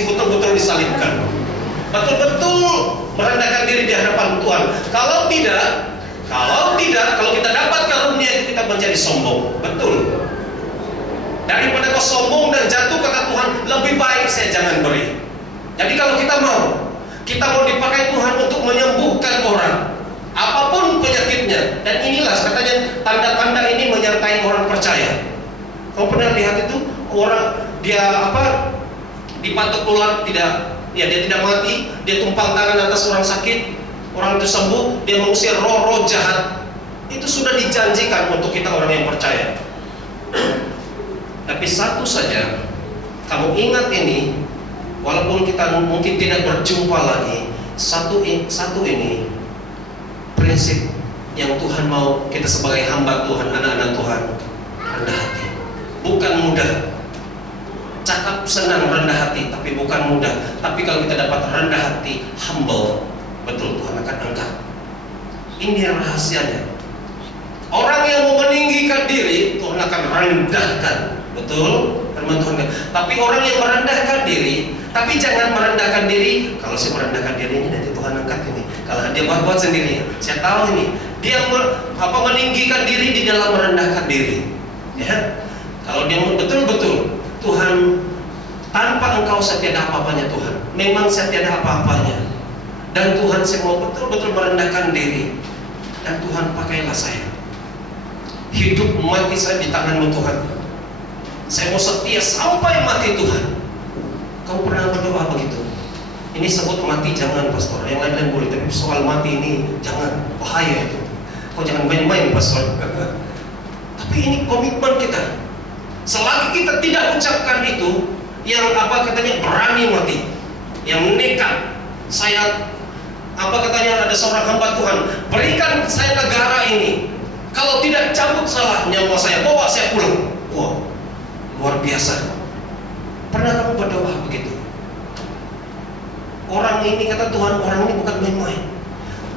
mesti betul-betul disalibkan. Betul-betul merendahkan diri di hadapan Tuhan. Kalau kita dapat karunia itu kita menjadi sombong. Betul. Daripada kau sombong dan jatuh, kata Tuhan, lebih baik saya jangan beri. Jadi kalau kita mau dipakai Tuhan untuk menyembuhkan orang, apapun penyakitnya. Dan inilah katanya tanda-tanda ini menyertai orang percaya. Kau pernah lihat itu orang dia dipatok ular dia tidak mati, dia tumpang tangan atas orang sakit, orang itu sembuh, dia mengusir roh-roh jahat. Itu sudah dijanjikan untuk kita orang yang percaya. Tapi satu saja, kamu ingat ini, walaupun kita mungkin tidak berjumpa lagi, satu ini prinsip yang Tuhan mau kita sebagai hamba Tuhan, anak-anak Tuhan, rendah hati. Bukan mudah. Cakap senang rendah hati, tapi bukan mudah. Tapi kalau kita dapat rendah hati, humble, betul Tuhan akan angkat. Ini rahasianya. Orang yang mau meninggikan diri, Tuhan akan rendahkan. Betul? Firman Tuhan. Tapi orang yang merendahkan diri, tapi jangan merendahkan diri. Kalau saya merendahkan diri ini, nanti Tuhan angkat ini. Kalau dia buat sendiri, saya tahu ini. Dia meninggikan diri di dalam merendahkan diri. Ya. Kalau dia betul-betul Tuhan, tanpa engkau saya tiada apa-apanya Tuhan. Memang saya tiada apa-apanya. Dan Tuhan, saya mau betul-betul merendahkan diri. Dan Tuhan, pakailah saya. Hidup mati saya di tangan-Mu Tuhan. Saya mau setia sampai mati Tuhan. Kamu pernah berdoa begitu? Ini sebut mati jangan pastor. Yang lain-lain boleh, tapi soal mati ini jangan, bahaya itu. Kau jangan main-main pastor. Tapi ini komitmen kita. Selagi kita tidak ucapkan itu, yang katanya berani mati, yang nekat, saya katanya ada seorang hamba Tuhan, berikan saya negara ini. Kalau tidak cabut salah nyawa saya, bawa saya pulang. Wah, luar biasa. Pernah kamu berdoa begitu? Orang ini, kata Tuhan, orang ini bukan main-main.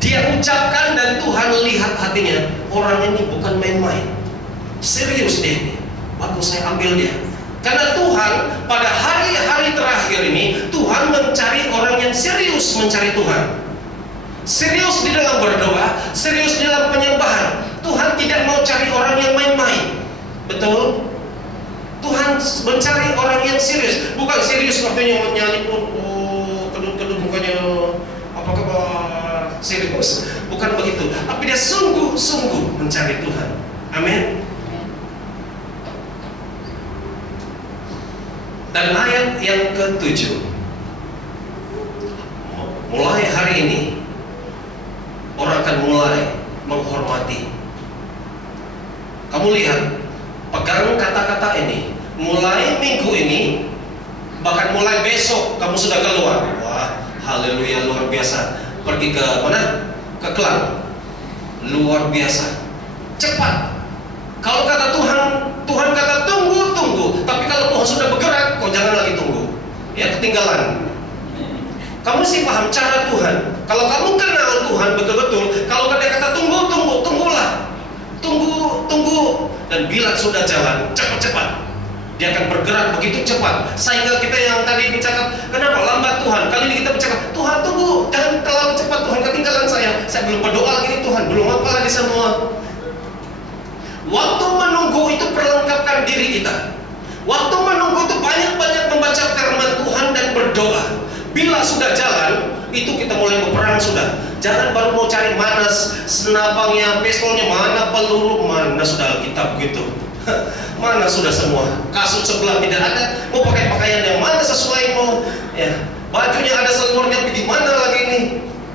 Dia ucapkan dan Tuhan lihat hatinya. Orang ini bukan main-main. Serius dia. Bagus, saya ambil dia. Karena Tuhan pada hari-hari terakhir ini, Tuhan mencari orang yang serius mencari Tuhan. Serius di dalam berdoa, serius di dalam penyembahan. Tuhan tidak mau cari orang yang main-main. Betul? Tuhan mencari orang yang serius. Bukan serius artinya menyanyi pun kedut-kedut mukanya serius. Bukan begitu. Tapi dia sungguh-sungguh mencari Tuhan. Amin. Dan ayat yang ke-7, mulai hari ini orang akan mulai menghormati. Kamu lihat, pegang kata-kata ini. Mulai minggu ini, bahkan mulai besok kamu sudah keluar. Wah, haleluya, luar biasa. Pergi ke mana? Ke Klang. Luar biasa. Cepat. Kalau kata Tuhan kata tunggu. Tapi kalau Tuhan sudah bergerak, kau jangan lagi tunggu. Ya, ketinggalan. Kamu sih paham cara Tuhan. Kalau kamu kenal Tuhan betul-betul, kalau dia kata tunggulah. Tunggu. Dan bila sudah jalan, cepat. Dia akan bergerak begitu cepat. Sehingga kita yang tadi bercakap, kenapa lambat Tuhan? Kali ini kita bercakap, Tuhan tunggu, jangan terlalu cepat Tuhan, ketinggalan saya. Saya belum berdoa lagi Tuhan, belum apa lagi semua. Waktu menunggu itu perlengkapkan diri kita. Waktu menunggu itu banyak-banyak membaca firman Tuhan dan berdoa. Bila sudah jalan, itu kita mulai berperang sudah. Jangan baru mau cari mana senapangnya, pistolnya, mana peluru, mana sudah kita begitu. Mana sudah semua. Kasut sebelah tidak ada. Mau pakai pakaian yang mana sesuai mau. Ya, bajunya ada seluruhnya, di mana lagi ini?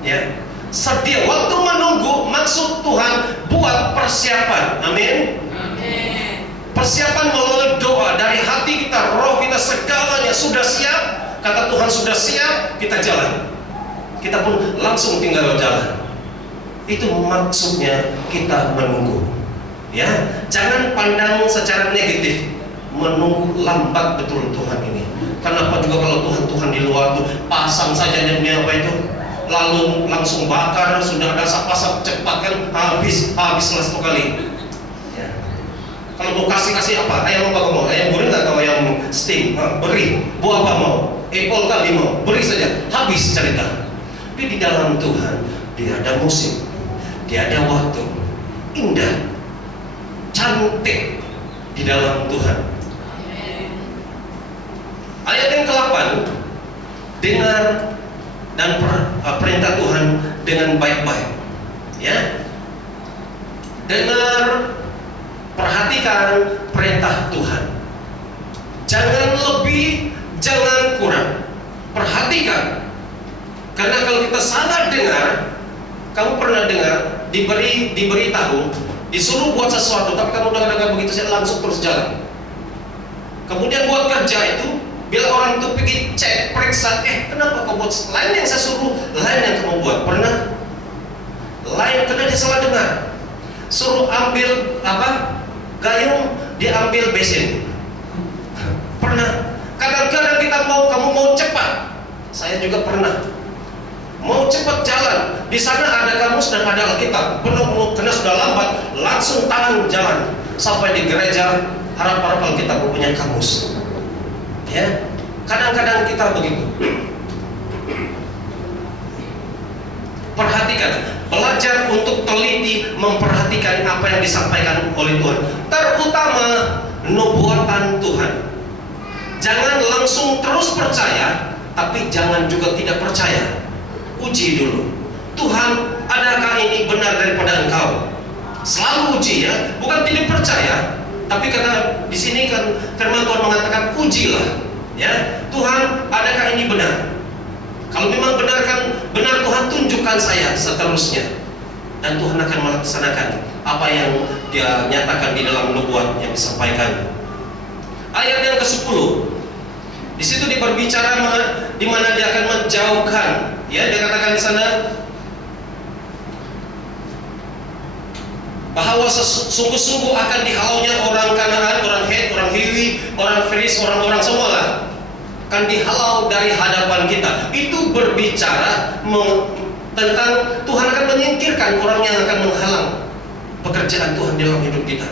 Ya. Sedia waktu menunggu, maksud Tuhan buat persiapan. Amin. Persiapan melalui doa dari hati kita, roh kita, segalanya sudah siap. Kata Tuhan sudah siap, kita jalan. Kita pun langsung tinggal jalan. Itu maksudnya kita menunggu. Ya, jangan pandang secara negatif. Menunggu lambat betul Tuhan ini. Kenapa juga kalau Tuhan di luar tuh pasang saja dia apa itu, lalu langsung bakar, sudah ada asap cepat kan, habis satu kali. Kalau mau kasih apa? Ayam apa kamu mau? Ayam goreng atau ayam steam? Beri. Buah apa mau? apple kah limau, beri saja, habis cerita. Tapi di dalam Tuhan, dia ada musim, dia ada waktu, indah, cantik di dalam Tuhan. Ayat yang ke-8, dengar dan perintah Tuhan dengan baik-baik. Ya, dengar, perhatikan perintah Tuhan. Jangan lebih, jangan kurang. Perhatikan. Karena kalau kita salah dengar, kamu pernah dengar diberitahu, disuruh buat sesuatu, tapi kamu dengar begitu saja langsung terus jalan. Kemudian buat kerja itu, bila orang itu pergi cek, periksa, kenapa kau buat lain yang saya suruh, lain yang kamu buat. Pernah? Lain karena dia salah dengar. Suruh ambil gayung, dia ambil besin. Pernah? Kadang-kadang kamu mau cepat. Saya juga pernah. Mau cepat jalan, di sana ada kamus dan ada Alkitab. Penuh karena sudah lambat, langsung tangan jalan sampai di gereja. Harap-harap Alkitab punya kamus. Ya, kadang-kadang kita begitu. Perhatikan, belajar untuk teliti memperhatikan apa yang disampaikan oleh Tuhan, terutama nubuatan Tuhan. Jangan langsung terus percaya, tapi jangan juga tidak percaya. Uji dulu, Tuhan, adakah ini benar daripada Engkau? Selalu uji, ya, bukan tidak percaya, tapi karena di sini kan firman Tuhan mengatakan ujilah, ya, Tuhan, adakah ini benar? Kalau memang benar Tuhan, tunjukkan saya seterusnya, dan Tuhan akan melaksanakan apa yang Dia nyatakan di dalam nubuat yang disampaikan. Ayat yang ke-10, di situ dia berbicara di mana dia akan menjauhkan, ya, dia katakan di sana bahwa sungguh-sungguh akan dihalaunya orang Kanaan, orang Het, orang Hiwi, orang Feris, orang-orang semua lah, akan dihalau dari hadapan kita. Itu berbicara tentang Tuhan akan menyingkirkan orang yang akan menghalang pekerjaan Tuhan dalam hidup kita.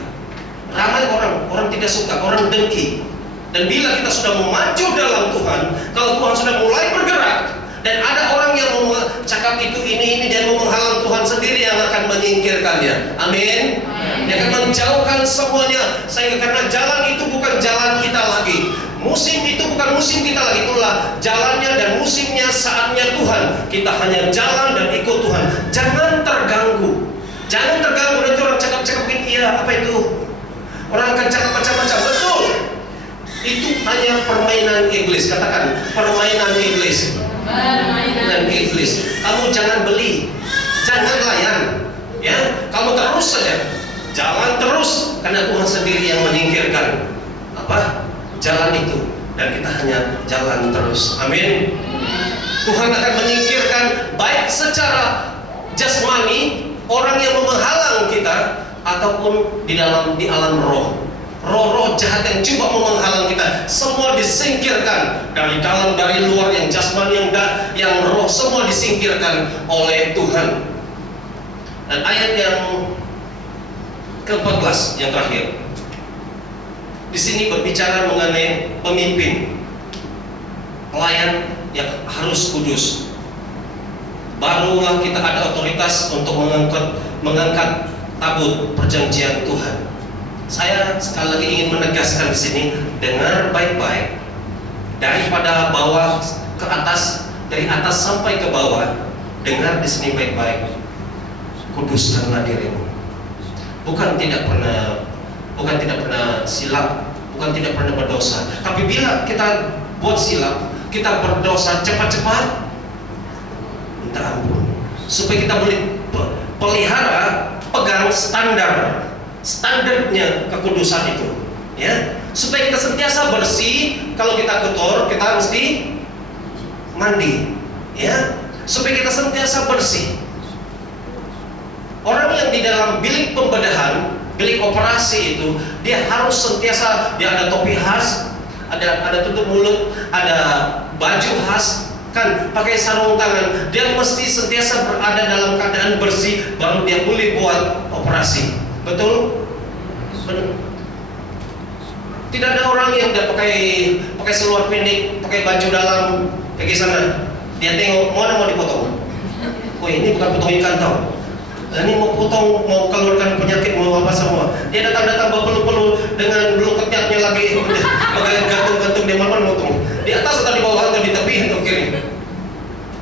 Ramai orang tidak suka, orang dengki. Dan bila kita sudah maju dalam Tuhan, kalau Tuhan sudah mulai bergerak, dan ada orang yang mau cakap itu ini dan mau menghalang, Tuhan sendiri yang akan menyingkirkannya. Amin. Dia akan menjauhkan semuanya, sehingga karena jalan itu bukan jalan kita lagi, musim itu bukan musim kita lagi, itulah jalannya dan musimnya, saatnya Tuhan. Kita hanya jalan dan ikut Tuhan. Jangan terganggu. Jangan terganggu. Nanti orang cakap-cakapin, iya apa itu? Orang akan cakap macam-macam. Betul. Itu hanya permainan iblis. Katakan, permainan iblis. Permainan iblis. Kamu jangan beli, jangan layan, ya. Kamu terus saja jalan terus, karena Tuhan sendiri yang menyingkirkan jalan itu, dan kita hanya jalan terus. Amin. Tuhan akan menyingkirkan baik secara jasmani, orang yang menghalang kita, ataupun di alam roh. Roh-roh jahat yang coba mau menghalang kita, semua disingkirkan dari dalam, dari luar, yang jasmani, yang roh, semua disingkirkan oleh Tuhan. Dan ayat yang ke-14 yang terakhir, di sini berbicara mengenai pemimpin, pelayan yang harus kudus. Barulah kita ada otoritas untuk mengangkat tabut perjanjian Tuhan. Saya sekali lagi ingin menegaskan di sini, dengar baik-baik, daripada bawah ke atas, dari atas sampai ke bawah. Dengar di sini baik-baik. Kuduskanlah dirimu. Bukan tidak pernah silap, bukan tidak pernah berdosa. Tapi bila kita buat silap, kita berdosa cepat-cepat, minta ampun. Supaya kita boleh pelihara, pegang standarnya kekudusan itu, ya, supaya kita sentiasa bersih. Kalau kita kotor, kita mesti mandi, ya, supaya kita sentiasa bersih. Orang yang di dalam bilik pembedahan, bilik operasi itu, dia harus sentiasa, dia ada topi khas, ada tutup mulut, ada baju khas, kan, pakai sarung tangan. Dia mesti sentiasa berada dalam keadaan bersih, baru dia boleh buat operasi. Betul? Tidak ada orang yang dia pakai seluar pendek, pakai baju dalam, pergi sana. Dia tengok mana mau dipotong. Oh ini bukan potong ikan tau. Ini mau potong, mau keluarkan penyakit, mau apa semua. Dia datang berpeluh-peluh dengan beluketnya lagi, gantung-gantung di mana potong. Di atas atau di bawah atau di tepi atau kiri.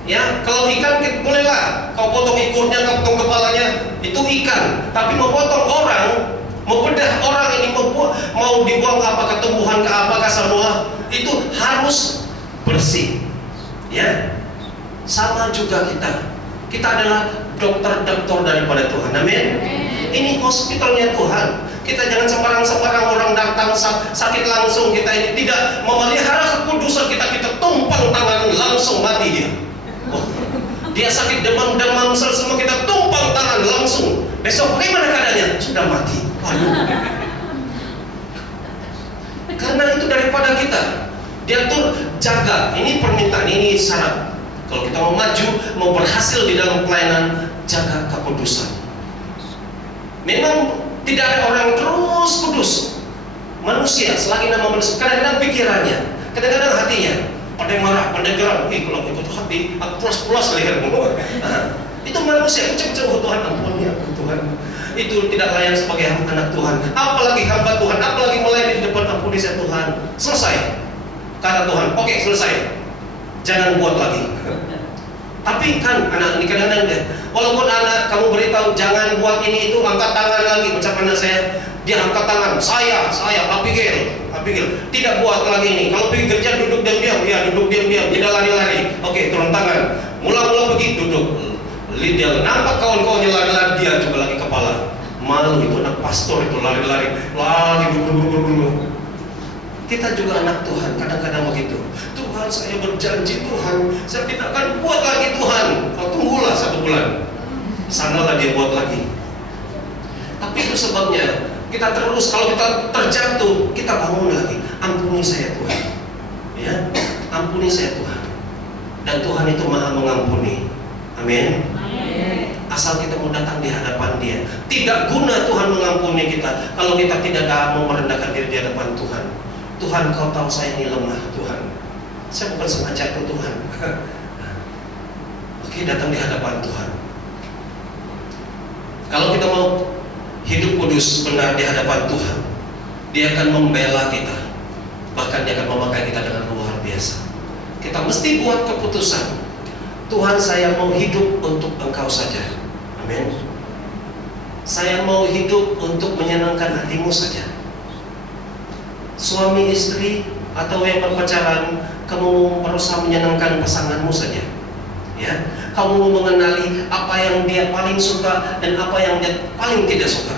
Ya, kalau ikan bolehlah. Kau potong ekornya, kau potong kepalanya, itu ikan. Tapi mau potong orang, mau bedah orang ini mau dibuang apakah tumbuhan ke apakah semua, itu harus bersih. Ya, sama juga kita adalah dokter daripada Tuhan. Amin. Ini hospitalnya Tuhan. Kita jangan sembarang orang datang sakit langsung kita ini tidak memelihara kekudusan kita tumpang tangan langsung mati dia. Dia sakit demam semua kita tumpang tangan langsung. Besok bagaimana keadaannya? Sudah mati. Waduh. Karena itu daripada kita. Dia tuh jaga. Ini permintaan, ini syarat. Kalau kita mau maju, mau berhasil di dalam pelayanan, jaga kekudusan. Memang tidak ada orang terus kudus. Manusia, selagi nama manusia, kadang-kadang pikirannya, kadang-kadang hatinya, pandai marah, pandai geram. Kalau ikut hati, aku pulas-pulas lehermu. Itu manusia, kecil-kecil, Tuhan ampun ya Tuhan. Itu tidak layak sebagai anak Tuhan. Apalagi hamba Tuhan, apalagi melayani di depan, ampuni saya Tuhan. Selesai. Kata Tuhan, oke selesai. Jangan buat lagi. Tapi kan anak ini kadang-kadang walaupun anak kamu beritahu jangan buat ini itu, angkat tangan lagi. Ucapan anak saya, dia angkat tangan. Saya, Abigail, tidak buat lagi ini. Kalau pergi kerja duduk diam-diam, ya duduk diam-diam, tidak lari-lari. Oke, turun tangan. Mula-mula pergi duduk. Dia nampak kawan-kawannya lari-lari, dia juga lagi kepala. Malu itu anak pastor itu lari-lari, buru-buru. Kita juga anak Tuhan, kadang-kadang begitu. Tuhan, saya berjanji Tuhan, saya tidak akan buat lagi Tuhan. Kau tunggulah 1 bulan, sanalah dia buat lagi. Tapi itu sebabnya kita terus, kalau kita terjatuh, kita bangun lagi. Ampuni saya Tuhan, ya, ampuni saya Tuhan. Dan Tuhan itu maha mengampuni. Amin. Asal kita mau datang di hadapan Dia. Tidak guna Tuhan mengampuni kita kalau kita tidak mau merendahkan diri di hadapan Tuhan. Tuhan, Kau tahu saya ini lemah Tuhan. Saya bukan sengaja itu Tuhan. Oke, datang di hadapan Tuhan. Kalau kita mau hidup kudus benar di hadapan Tuhan, Dia akan membela kita. Bahkan Dia akan memakai kita dengan luar biasa. Kita mesti buat keputusan. Tuhan, saya mau hidup untuk Engkau saja. Amin. Saya mau hidup untuk menyenangkan hati-Mu saja. Suami istri atau yang berpacaran, kamu berusaha menyenangkan pasanganmu saja. Ya, kamu mengenali apa yang dia paling suka dan apa yang dia paling tidak suka.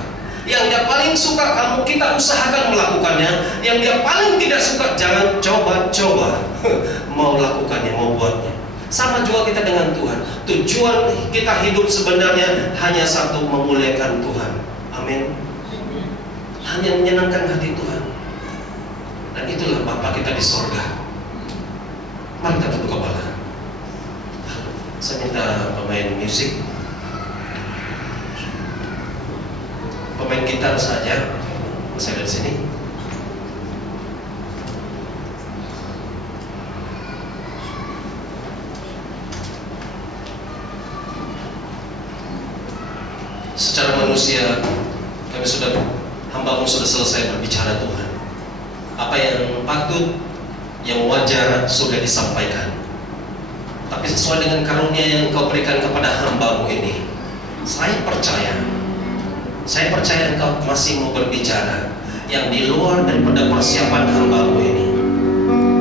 Yang dia paling suka kita usahakan melakukannya. Yang dia paling tidak suka jangan coba-coba mau lakukannya, mau buatnya. Sama juga kita dengan Tuhan. Tujuan kita hidup sebenarnya hanya satu, memuliakan Tuhan. Amin. Hanya menyenangkan hati Tuhan. Dan itulah Bapa kita di sorga. Mari kita tunduk kepala. Saya minta pemain musik, pemain gitar saja. Saya dari sini. Secara manusia, kami hamba-Mu sudah selesai berbicara Tuhan. Apa yang patut, yang wajar sudah disampaikan. Tapi sesuai dengan karunia yang Engkau berikan kepada hamba-Mu ini, saya percaya Engkau masih mau berbicara yang di luar daripada persiapan hamba-Mu ini,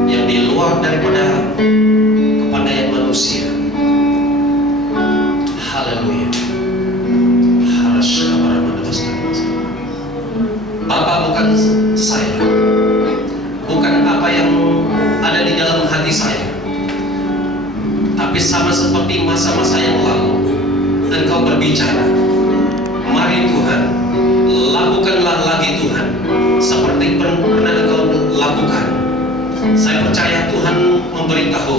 yang di luar daripada kepandaian manusia. Haleluya. Bapak, bukan saya, bukan apa yang ada di dalam hati saya, tapi sama seperti masa-masa yang lalu Engkau berbicara. Mari Tuhan, lakukanlah lagi Tuhan seperti pernah Engkau lakukan. Saya percaya Tuhan memberitahu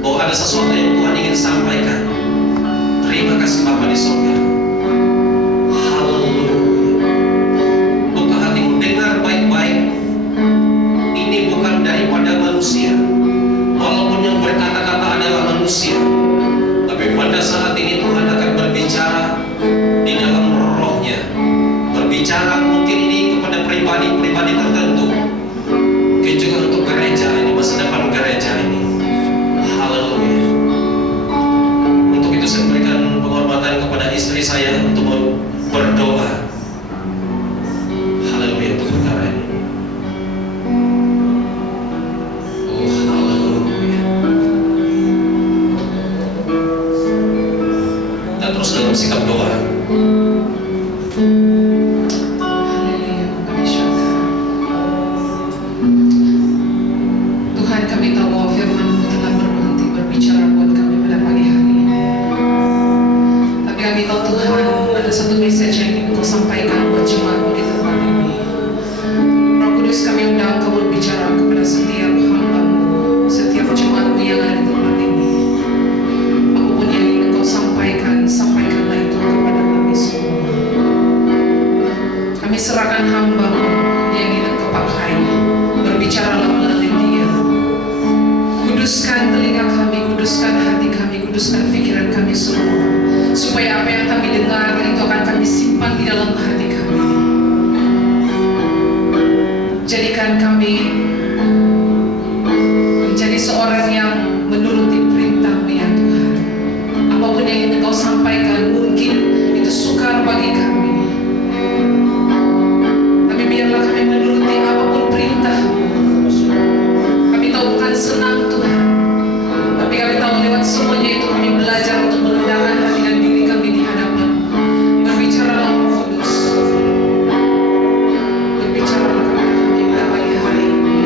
bahwa ada sesuatu yang Tuhan ingin sampaikan. Terima kasih Bapa di surga. Haleluya. Buka hatimu, dengar baik-baik. berbicara mungkin ini kepada pribadi-pribadi tertentu, mungkin juga untuk gereja ini, masa depan gereja ini. Haleluya. Untuk itu saya berikan penghormatan kepada istri saya untuk berdoa. Haleluya untuk perkara ini. Oh haleluya. Dan terus dalam sikap doa. Tuhan, kami tahu bahwa firman-Mu telah berhenti berbicara buat kami pada pagi hari ini. Tapi kami tahu Tuhan, ada satu message yang ingin Kau sampaikan buat jemaat-Mu di tempat ini. Roh Kudus, kami undang Kau berbicara kepada setiap hamba-Mu, setiap jemaat-Mu yang ada di tempat ini. Apapun yang ingin Kau sampaikan, sampaikanlah itu kepada kami semua. Kami serahkan hamba-Mu yang ingin Kau pakai, berbicaralah melalui dia. Kuduskan telinga kami, kuduskan hati kami, kuduskan pikiran kami semua, supaya apa yang kami dengar itu akan kami simpan di dalam hati kami. Jadikan kami menjadi seorang yang menuruti perintah-Mu ya Tuhan. Apapun yang ingin Kau sampaikan, mungkin itu sukar bagi kami, tapi biarlah kami menuruti apapun perintah-Mu. Kami tahu bukan senang Tuhan, tapi kami tahu lewat semuanya itu kami belajar untuk merendahkan hati dan diri kami di hadapan. Berbicaralah Roh Kudus, berbicaralah kepada kami pada pagi hari ini.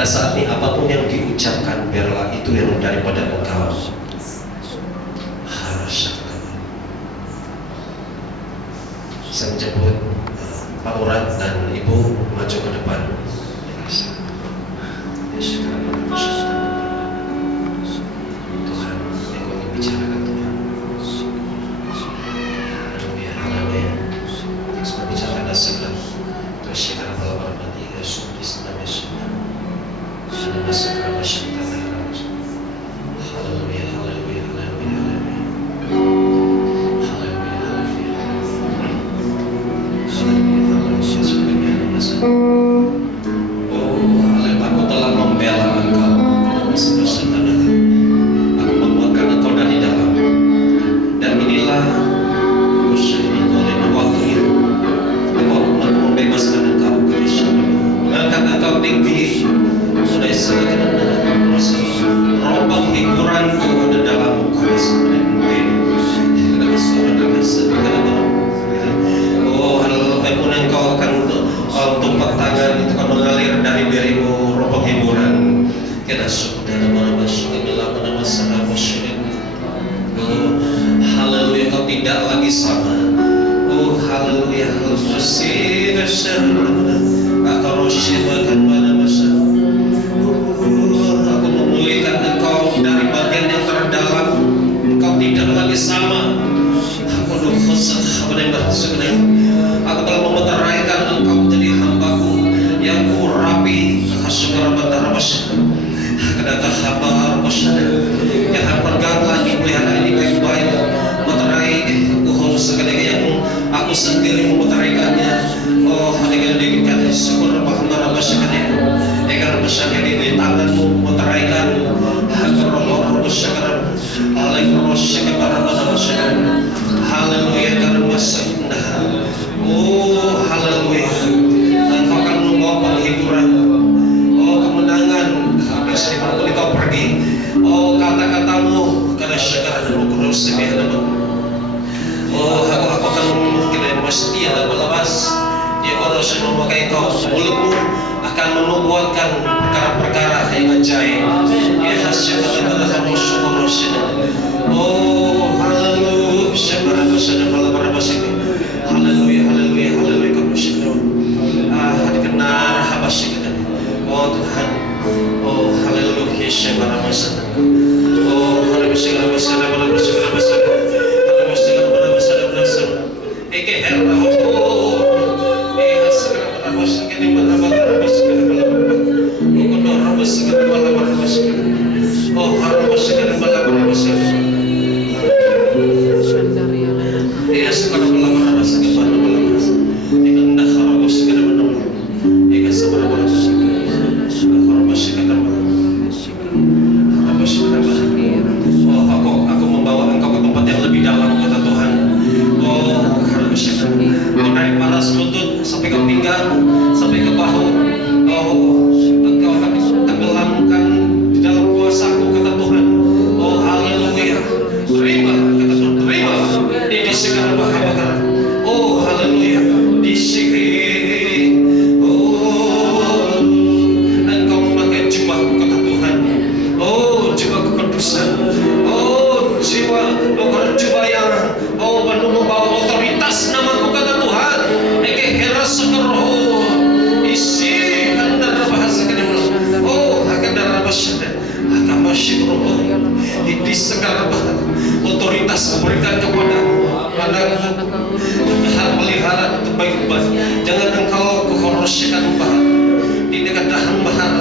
pada saat ini apapun yang diucapkan biarlah itu yang daripada Engkau. Saya menjemput Pak Urat dan Ibu maju ke depan. Tuhan, yang kau ingin bicarakan Tuhan. Haleluya, haleluya. Yang sudah bicara dan segala. Terus sekarang melawan nanti Yesus Kristus nama Yesus. Haleluya, segala masyarakat. Haleluya, haleluya, haleluya, haleluya. Aku telah membela Engkau. Aku menguatkan Engkau dari dalam. Dan inilah oleh waktu aku membebaskan Engkau. Mengangkat Engkau tinggi. Sudah segala roh penghiburanku ada dalam Engkau. Walaupun Engkau akan tumpak tangan itu akan mengalir dari dirimu roh penghiburan. Kita syukur dan bersyukur dalam nama Sang Musyrik. Haleluya, Kau tidak lagi sama. Oh haleluya, haleluya. Aku memulihkan Engkau dari bagian yang terdalam. Engkau tidak lagi sama. Aku aku telah memeteraikan Engkau menjadi hambaku yang kurapi. Kedata hamba yang akan pegang lagi pelihara ini baik-baik, memeterai segala yang aku sendiri memeteraikannya. Oh hadikan syukur hamba sekalian. Agar bersyukur di tanganmu memeteraikan. Haleluya, karena masa indah. Oh haleluya, Engkau akan membawa penghiburan. Oh kemenangan. Habis dimanapun Engkau pergi. Oh kata-katamu karena syukur dan berkurus sebihan. Oh aku akan mungkin setia dan berlepas. Dia kalau sudah memakai Engkau, mulutmu akan membuatkan perkara-perkara yang ajaib. Ya hasil kata-kata kamu syukur. Oh haleluya, haleluya, haleluya, haleluya, kamu syukur. Dikenal habasyikan. Oh Tuhan, oh haleluya, syukur. Oh haleluya, aku membawa Engkau ke tempat yang lebih dalam, kata Tuhan. Oh dari paras lutut sampai ke pinggang, sampai ke bahu. Oh Engkau akan tenggelamkan di dalam kuasa-Ku, kata Tuhan. Oh haleluya, terima, kata Tuhan, terima di segala bahaya. Oh haleluya, di sini. Oh Engkau memakai jubah-Ku, kata Tuhan. Oh jubah kekudusan. Oh jiwa, jubah yang penuh membawa otoritas nama-Ku, kata Tuhan. Eke heras sekeroh isi handar bahasa kedua. Oh akan darah bahasa akan masih roh di segala otoritas memberikan kepadamu. Hal pelihara itu baik-baik. Jangan engkau kekorosikan bahan di dekat dahan bahan.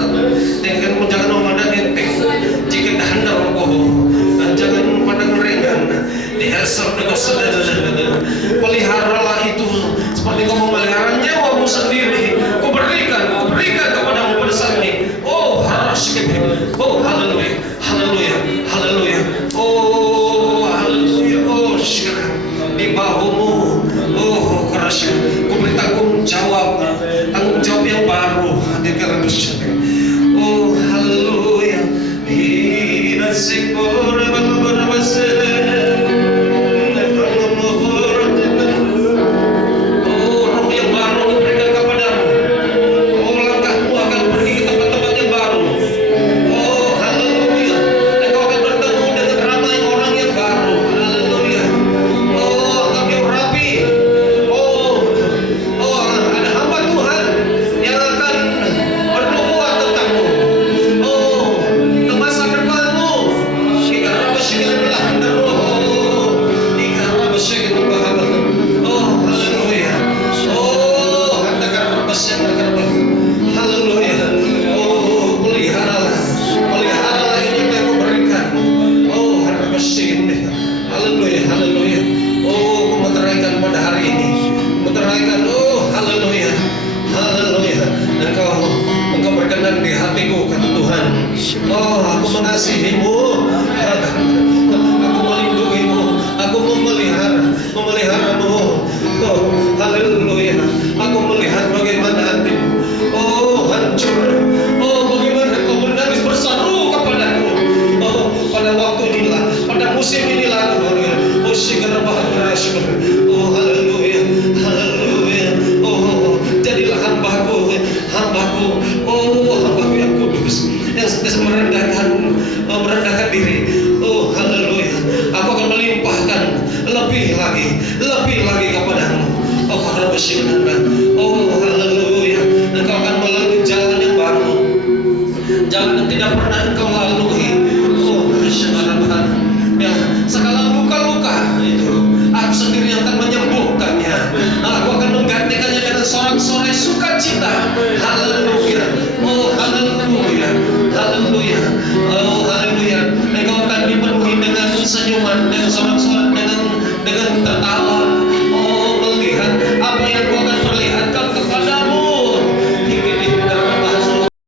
Jangan memandang enteng. Jika dahan roboh, jangan memandang ringan. Dihasar dengan saudara. Peliharalah itu seperti kau memelihara nyawamu sendiri. Kau berikan kepadamu pada saat ini. Oh harus kita. Oh haleluya, haleluya, haleluya. Oh haleluya. Oh syukur di bahumu. Oh keras. Kau beri tanggung jawab yang baru. Hadirkan bersyukur. Oh haleluya. Hirasiko. Oh, aku mengasihimu. Aku melindungimu. Aku memeliharamu. Oh, haleluya. Aku melihat bagaimana hatimu. Oh, hancur. Oh, bagaimana kau menangis berseru kepadaku. Oh, pada waktu inilah, pada musim inilah. Oh, segera bahagia. Oh, haleluya. Haleluya. Oh, jadilah hambaku. Oh, hambaku yang kudus, yang senantiasa merendahkan diri. Oh, haleluya. Aku akan melimpahkan lebih lagi kepadamu. Oh, karena bersyukur. Oh, haleluya. Engkau akan melalui jalan yang baru, jalan yang tidak pernah engkau lalui. Oh, bersyukur. Ya, segala luka-luka itu aku sendiri akan menyembuhkannya. Aku akan menggantikannya dengan sorak-sorai sukacita. Haleluya.